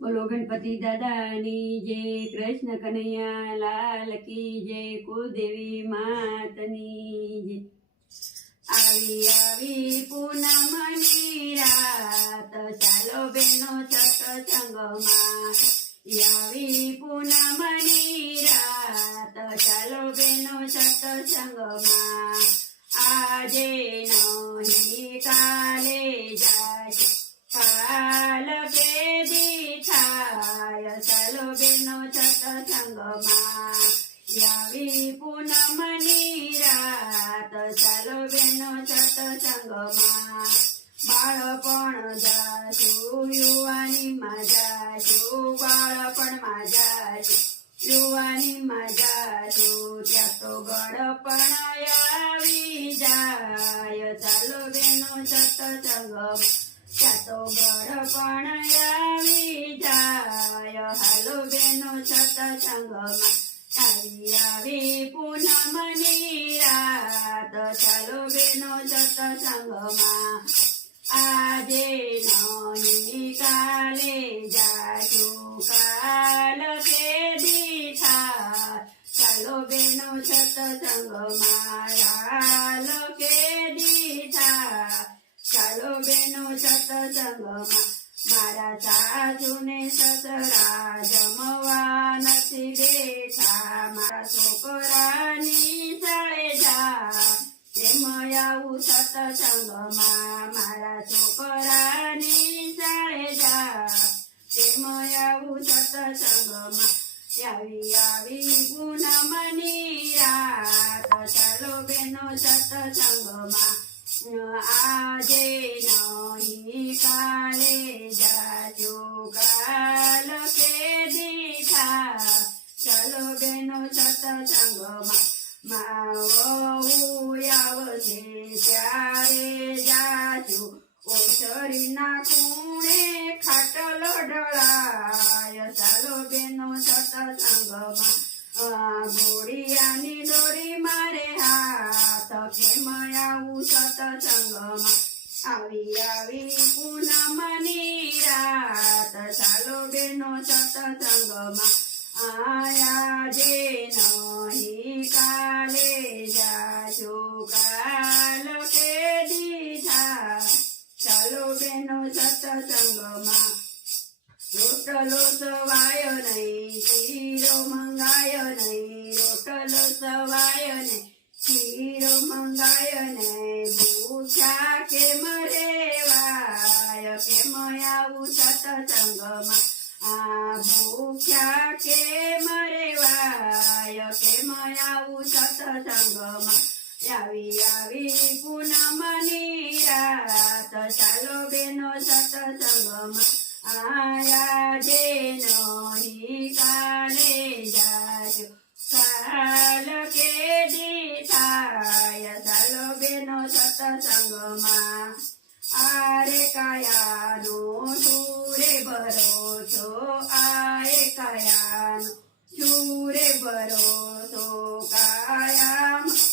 બોલો ગણપતિ દાદાની જય, કૃષ્ણ કનૈયા લાલ કી જય, કુળદેવી માતની જય. આવી આવી પૂનમની રાત, ચાલો બેનો સત્સંગમાં. આવી પૂનમની રાત, ચાલો બેનો સત્સંગમાં. આજે નહીં કાલે જાશે, કાલ કેદી થાય, ચાલો બેનો સત્સંગમાં. આવી પૂનમની રાત, ચાલો બેનો સત્સંગમાં. બાળપણ જાશું, યુવાનીમાં જાશું, બાળપણમાં જાશું, યુવાનીમાં જાશું, ત્યાં તો ગળપણ આવી જાય, ચાલો બેનો સત્સંગમાં. ત્યાં તો ગળપણ આવી જાય, હાલો બેનો સત્સંગમાં. આવી પૂનમની રાત, ચાલો બેનો સત્સંગમાં. આજે નહીં કાલે જાશું, કાલ કેદી થાય, ચાલો બેનો સત્સંગમાં. હાલ કેદી થાય, ચાલો બેનો સત્સંગમાં. મારા સાસુ ને સસરા જમવા નથી બેઠા, મારા છોકરાની શાળે જા, એમ આવું સત્સંગમાં. મારા છોકરાની શાળે જા, એમ આવું સત્સંગમાં. આવી પૂનમની રાત, ચાલો બેનો સત્સંગમાં. આજે નહીં કાલે જાજો, કાલ કેદી થાય, ચાલો બેનો સત્સંગમાં. વહુ આવશે ત્યારે જાજો, ઓસરીના ખૂણે ખાટલો ઢળાય, ચાલો બેનો સત્સંગમાં. ઘોડિયાની દોરી મારે હાથ, કેમ આવું સત્સંગમાં. આવી પૂનમની રાત, ચાલો બેનો સત્સંગમાં. આજે નહીં કાલે જાજો, કાલ કેદી થાય, ચાલો બેનો સત્સંગમાં. રોટલો સવાયો નહીં, શીરો મંગાયો નહીં, રોટલો સવાયો નહીં, શીરો મંગાયો નહીં, ભૂખ્યા કેમ રેવાય, કેમ આવું સત્સંગમાં. ભૂખ્યા કેમ રેવાય, કેમ આવું સત્સંગમાં. આવી પૂનમની રાત, ચાલો બેનો સત્સંગમાં. આજે નહીં કાલે જાજો, કાલ કેદી થાય, ચાલો બેનો સત્સંગમાં. આરે કાયાનો ચૂરે ભરોસો, આરે કાયાનો ચૂરે ભરોસો, કાયામાં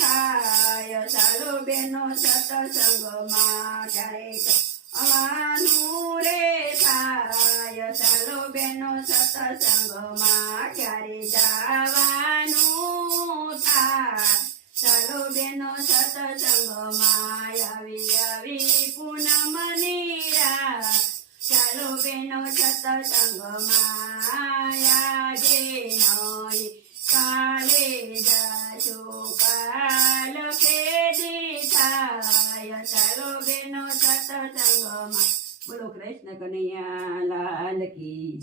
થાય, ચાલો બેનો સત્સંગમાં. ક્યારેક આવાનું રે થાય, ચાલો બેનો સત્સંગમાં. ક્યારે જવાનું થાય, ચાલો બેનો સત્સંગમાં. આવી પૂનમની રાત, ચાલો બેનો સત્સંગમાં. આજે નહીં કાલે જાજો, કાલ કેદી થાય, ચાલો બેનો સત્સંગમાં. બોલો કૃષ્ણ કનૈયા લાલ કી.